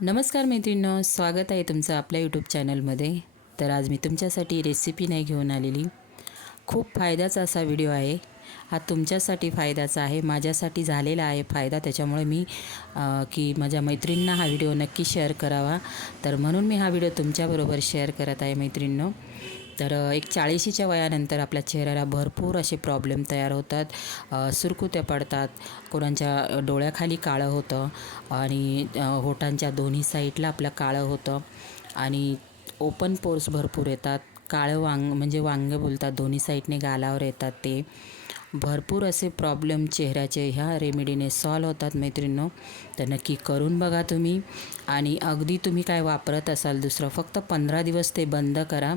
नमस्कार मैत्रिणींनो स्वागत आहे तुमचं आपल्या यूट्यूब चॅनलमध्ये तर आज मी तुमच्यासाठी रेसिपी नाही घेऊन आलेली. खूप फायद्याचा असा व्हिडिओ आहे. हा तुमच्यासाठी फायद्याचा आहे माझ्यासाठी झालेला आहे फायदा. त्याच्यामुळे मी आ, की माझ्या मैत्रिणींना हा व्हिडिओ नक्की शेअर करावा. तर म्हणून मी हा व्हिडिओ तुमच्याबरोबर शेअर करत आहे मैत्रिणींनो. तर एक चाळीशीच्या वयानंतर आपल्या चेहऱ्याला भरपूर असे प्रॉब्लेम तयार होतात. सुरकुत्या पडतात. कोणाच्या डोळ्याखाली काळं होतं आणि होटांच्या दोन्ही साईडला आपलं काळं होतं आणि ओपन पोर्स भरपूर येतात. काळं वांग म्हणजे वांग बोलतात. दोन्ही साईडने गालावर येतात ते. भरपूर असे प्रॉब्लेम चेहऱ्याचे ह्या रेमेडीने सॉल्व होतात मैत्रिणींनो. तर नक्की करून बघा तुम्ही. आणि अगदी तुम्ही काय वापरत असाल दुसरं फक्त पंधरा दिवस ते बंद करा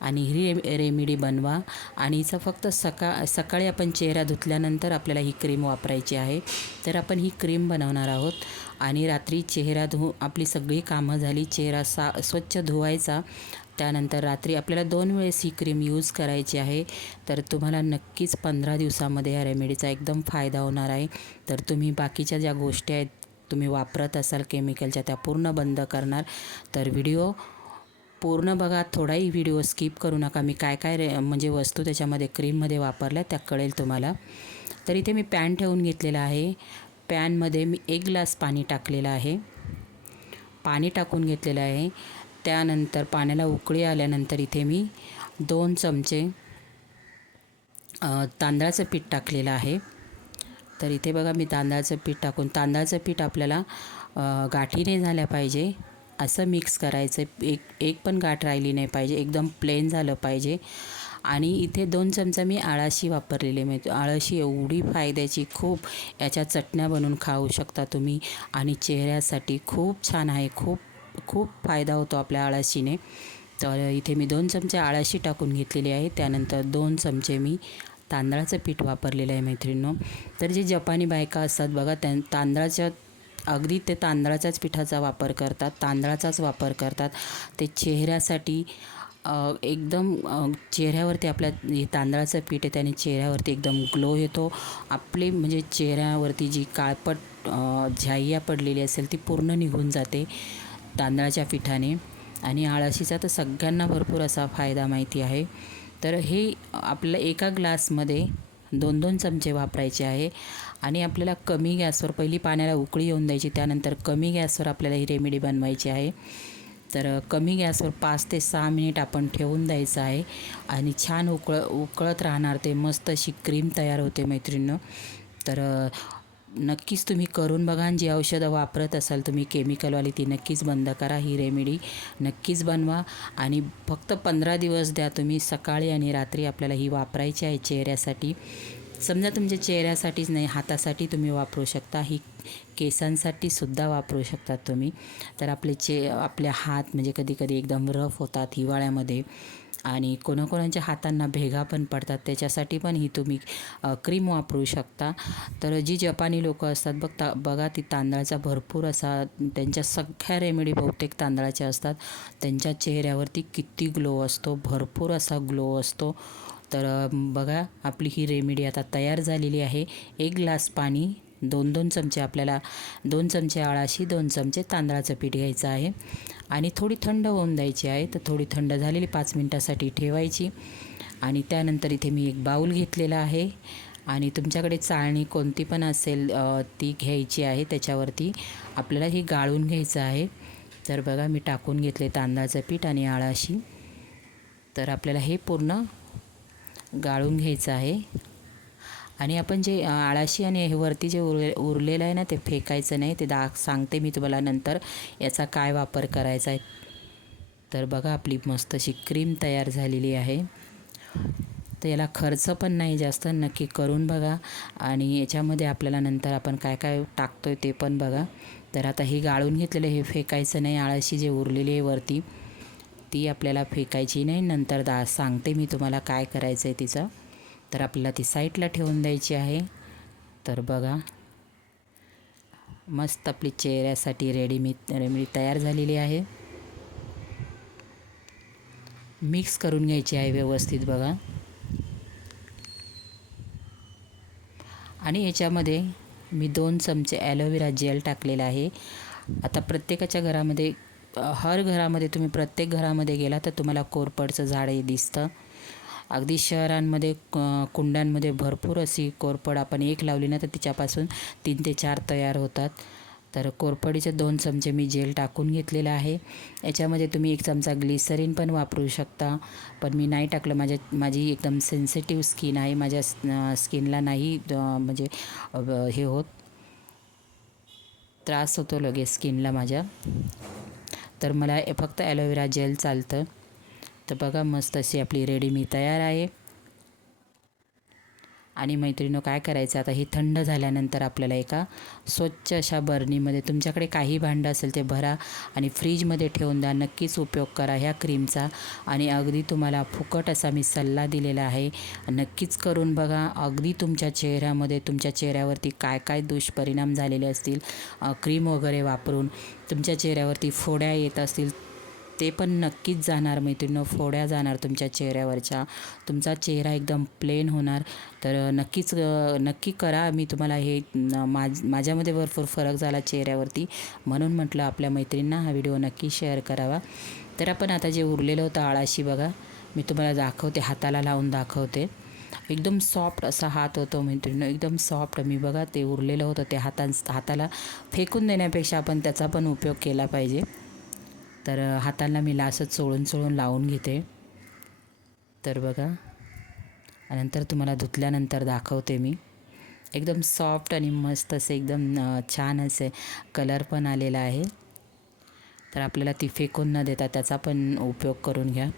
आणि ही रे रेमेडी बनवा. आणि हिचं फक्त सकाळ सकाळी आपण चेहरा धुतल्यानंतर आपल्याला ही क्रीम वापरायची आहे. तर आपण ही क्रीम बनवणार आहोत. आणि रात्री चेहरा धु आपली सगळी कामं झाली. चेहरा सा स्वच्छ धुवायचा. त्यानंतर रात्री आपल्याला दोन वेळेस ही क्रीम यूज करायची आहे. तर तुम्हाला नक्कीच पंधरा दिवसामध्ये या रेमेडीचा एकदम फायदा होणार आहे. तर तुम्ही बाकीच्या ज्या गोष्टी आहेत तुम्ही वापरत असाल केमिकलच्या त्या पूर्ण बंद करणार. तर व्हिडिओ पूर्ण बघा थोडाही व्हिडिओ स्किप करू नका. मी काय काय रे म्हणजे वस्तू त्याच्यामध्ये क्रीममध्ये वापरल्या त्या कळेल तुम्हाला. तर इथे मी पॅन ठेवून घेतलेला आहे. पॅनमध्ये मी एक ग्लास पाणी टाकलेलं आहे. पाणी टाकून घेतलेलं आहे. त्यानंतर पाण्याला उकळी आल्यानंतर इथे मी दोन चमचे तांदळाचं पीठ टाकलेलं आहे. तर इथे बघा मी तांदळाचं पीठ टाकून तांदळाचं पीठ आपल्याला गाठीने झाल्या पाहिजे. असं मिक्स करायचं एक एक पण गाठ राहिली नाही पाहिजे. एकदम प्लेन झालं पाहिजे. आणि इथे दोन चमचा मी आळाशी वापरलेली आहे. म्हणजे आळशी आळाशी एवढी फायद्याची खूप याच्या चटण्या बनवून खाऊ शकता तुम्ही. आणि चेहऱ्यासाठी खूप छान आहे खूप खूप फायदा होतो आपल्या आळाशीने. तर इथे मी दोन चमचे आळाशी टाकून घेतलेली आहे. त्यानंतर दोन चमचे मी तांदळाचं पीठ वापरलेलं आहे मैत्रिणींनो. तर जे जपानी बायका असतात बघा त्या तांदळाच्या अगदी ते तांदळाच्याच पिठाचा वापर करतात तांदळाचाच वापर करतात. ते चेहऱ्यासाठी एकदम चेहऱ्यावरती आपल्या तांदळाचं पीठ आहे त्याने चेहऱ्यावरती एकदम ग्लो येतो. आपले म्हणजे चेहऱ्यावरती जी काळपट झाय्या पडलेली असेल ती पूर्ण निघून जाते. तांदळाच्या पिठाने आणि आळशीचा तर सगळ्यांना भरपूर असा फायदा माहिती आहे. तर हे आपलं एका ग्लासमध्ये दोन दोन चमचे वापरायचे आहे आणि आपल्याला कमी गॅसवर पहिली पाण्याला उकळी येऊन द्यायची त्यानंतर कमी गॅसवर आपल्याला ही रेमेडी बनवायची आहे. तर कमी गॅसवर पाच ते सहा मिनिट आपण ठेवून द्यायचं आहे आणि छान उकळ उकळत राहणार ते मस्त अशी क्रीम तयार होते मैत्रिणीनं. तर नक्कीच तुम्ही करून बघा आणि जी औषधं वापरत असाल तुम्ही केमिकलवाली ती नक्कीच बंद करा. ही रेमेडी नक्कीच बनवा आणि फक्त पंधरा दिवस द्या तुम्ही. सकाळी आणि रात्री आपल्याला ही वापरायची आहे चेहऱ्यासाठी. समजा तुमच्या चेहऱ्यासाठीच नाही हातासाठी तुम्ही वापरू शकता. ही केसांसाठी सुद्धा वापरू शकतात तुम्ही. तर आपले चे आपले हात म्हणजे कधी कधी एकदम रफ होतात हिवाळ्यामध्ये. आणि कोणाकोणाच्या हातांना भेगा पण पडतात. त्याच्यासाठी पण ही तुम्ही क्रीम वापरू शकता. तर जी जपानी लोकं असतात बघता बघा ती तांदळाचा भरपूर असा त्यांच्या सगळ्या रेमेडी बहुतेक तांदळाच्या असतात. त्यांच्या चेहऱ्यावरती किती ग्लो असतो भरपूर असा ग्लो असतो. तर बघा आपली ही रेमेडी आता तयार झालेली आहे. एक ग्लास पाणी दोन दोन चमचे आपल्याला दोन चमचे आळाशी दोन चमचे तांदळाचं पीठ घ्यायचं आहे. आणि थोडी थंड होऊन द्यायची आहे तर थोडी थंड झालेली पाच मिनटासाठी ठेवायची. आणि त्यानंतर इथे मी एक बाऊल घेतलेला आहे. आणि तुमच्याकडे चाळणी कोणती पण असेल ती घ्यायची आहे. त्याच्यावरती आपल्याला ही गाळून घ्यायचं आहे. तर बघा मी टाकून घेतले तांदळाचं पीठ आणि आळाशी. तर आपल्याला हे पूर्ण गाळून घ्यायचं आहे. आणि आपण जे आळाशी आणि हे वरती जे उरले उरलेलं आहे ना ते फेकायचं नाही ते दा सांगते मी तुम्हाला नंतर. याचा काय वापर करायचा आहे? तर बघा आपली मस्त अशी क्रीम तयार झालेली आहे. तर याला खर्च पण नाही जास्त नक्की करून बघा. आणि याच्यामध्ये आपल्याला नंतर आपण काय काय टाकतो आहे ते पण बघा. तर आता हे गाळून घेतलेलं हे फेकायचं नाही आळशी जे उरलेली आहे वरती ती आपल्याला फेकायची नाही. नंतर दा सांगते मी तुम्हाला काय करायचं आहे तिचं. तर आपल्याला ती साईडला ठेवून द्यायची आहे. तर बघा. मस्त आपली चेहऱ्यासाठी रेडीमी रेमेडी तयार झालेली आहे. मिक्स करून घ्यायची आहे व्यवस्थित बघा. आणि याच्यामध्ये मी दोन चमचे ॲलोवेरा जेल टाकलेलं आहे. आता प्रत्येकाच्या घरामध्ये हर घरामध्ये तुम्ही प्रत्येक घरामध्ये गेला तर तुम्हाला कोरपडचं झाडही दिसतं. अगदी शहरांमध्ये क- कुंड्यांमध्ये भरपूर अशी कोरपड आपण एक लावली ना तर तिच्यापासून तीन ते चार तयार होतात. तर कोरपडीचे दोन चमचे मी जेल टाकून घेतलेलं आहे. याच्यामध्ये तुम्ही एक चमचा ग्लिसरीन पण वापरू शकता. पण मी नाही टाकलं. माझ्या माझी एकदम सेन्सिटिव्ह स्किन आहे. माझ्या स्किनला नाही म्हणजे हे होत. त्रास होतो लगेच स्किनला माझ्या. तर मला फक्त ॲलोवेरा जेल चालतं. तर बघा मस्त अशी आपली रेडी मी तयार आहे. आणि मैत्रिणीनं काय करायचं? आता हे थंड झाल्यानंतर आपल्याला एका स्वच्छ अशा बर्नीमध्ये तुमच्याकडे काही भांडं असेल ते भरा आणि फ्रीजमध्ये ठेवून द्या. नक्कीच उपयोग करा ह्या क्रीमचा. आणि अगदी तुम्हाला फुकट असा मी सल्ला दिलेला आहे. नक्कीच करून बघा. अगदी तुमच्या चेहऱ्यामध्ये तुमच्या चेहऱ्यावरती काय काय दुष्परिणाम झालेले असतील क्रीम वगैरे वापरून तुमच्या चेहऱ्यावरती फोड्या येत असतील ते पण नक्कीच जाणार मैत्रिणीनं फोड्या जाणार तुमच्या चेहऱ्यावरच्या. तुमचा चेहरा एकदम प्लेन होणार. तर नक्कीच नक्की करा मी तुम्हाला हे माझ माझ्यामध्ये भरपूर फरक झाला चेहऱ्यावरती. म्हणून म्हटलं आपल्या मैत्रिणींना हा व्हिडिओ नक्की शेअर करावा. तर आपण आता जे उरलेलं होतं आळाशी बघा मी तुम्हाला दाखवते हाताला लावून दाखवते. एकदम सॉफ्ट असा हात होतो मैत्रिणीनं एकदम सॉफ्ट मी बघा ते उरलेलं होतं ते हातां हाताला फेकून देण्यापेक्षा आपण त्याचा पण उपयोग केला पाहिजे. तर हाताला मी लासच चोळून चोळून लावून घेते. तर बघा नंतर तुम्हाला धुतल्यानंतर दाखवते मी. एकदम सॉफ्ट आणि मस्त असे एकदम छान असे कलर पण आलेला आहे. तर आपल्याला ती फेकून न देता त्याचा पण उपयोग करून घ्या.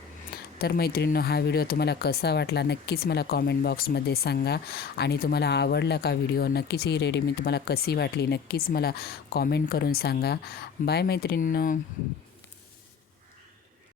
तर मैत्रिणींनो हा व्हिडिओ तुम्हाला कसा वाटला नक्कीच मला कॉमेंट बॉक्समध्ये सांगा. आणि तुम्हाला आवडला का व्हिडिओ नक्कीच ही रेडी मी तुम्हाला कशी वाटली नक्कीच मला कॉमेंट करून सांगा. बाय मैत्रिणींनो.